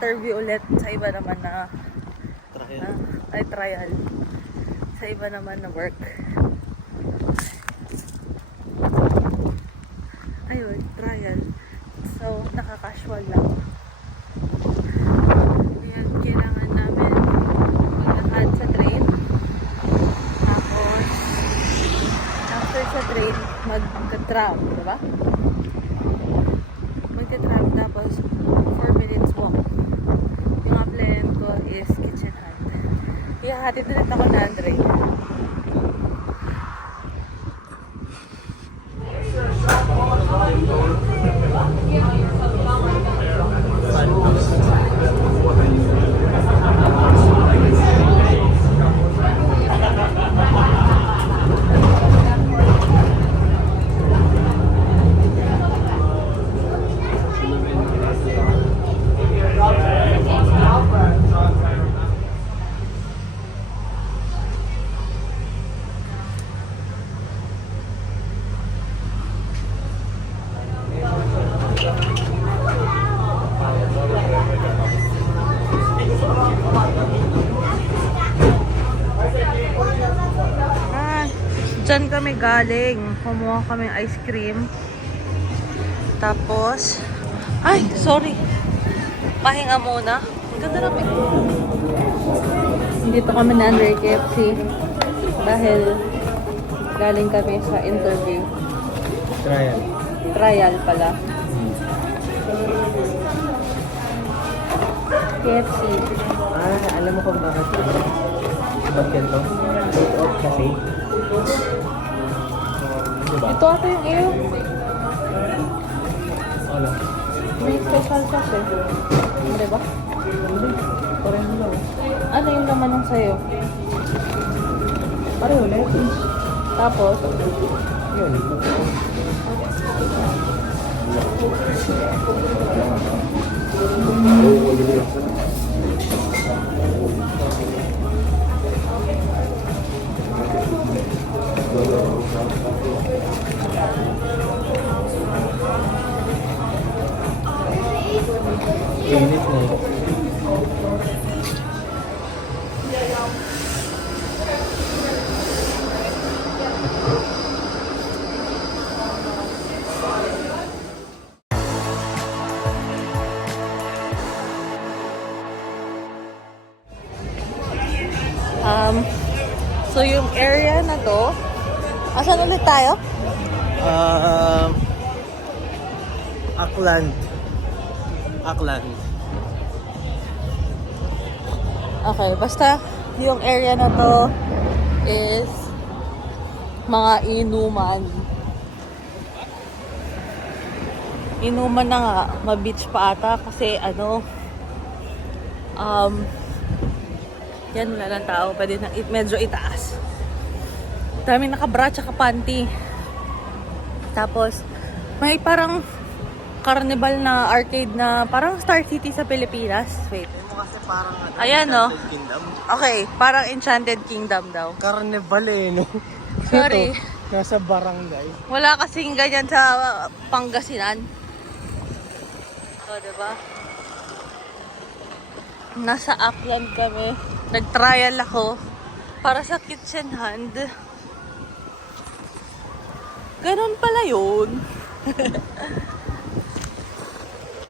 interview ulit sa iba naman na trial. Sa iba naman na work. Ayun, trial. So, naka-casual lang. Ayan, kailangan namin maglakad sa train. Tapos, after sa train, mag-tram, diba? Mag-tram, tapos 4 minutes walk. Yung plan ko is Kitchen Hut. Ihahatid ulit ako na Andre. Diyan kami galing. Kumuha kami ice cream. Tapos, ay, sorry. Pahinga muna. Ang ganda namin. Dito kami na under KFC. Dahil galing kami sa interview. Trial. Trial pala. KFC. Alam mo kung bakit ganito? Kasi Ito ata yung iyo. ano? May special sauce eh. Diba? Parang mo lang. Ano yung naman ng sayo? Pareho, lettuce. Tapos, Yun. Init na eh. so yung area na to, asan ulit tayo? Akland. Okay, basta yung area na to is mga inuman. Inuman na nga, ma-beach pa ata kasi ano, yan, wala ng tao. Pwede na medyo itaas. Daming nakabra tsaka panty. Tapos, may parang carnival na arcade na parang Star City sa Pilipinas. Wait. Kasi parang Ayan, no? Kingdom. Okay, parang Enchanted Kingdom daw. Carnival eh, no? Sorry. Ito, nasa barangay. Wala kasing ganyan sa Pangasinan. So, diba? Nasa Upland kami. Nag-trial ako para sa Kitchen Hand. Ganun pala yun.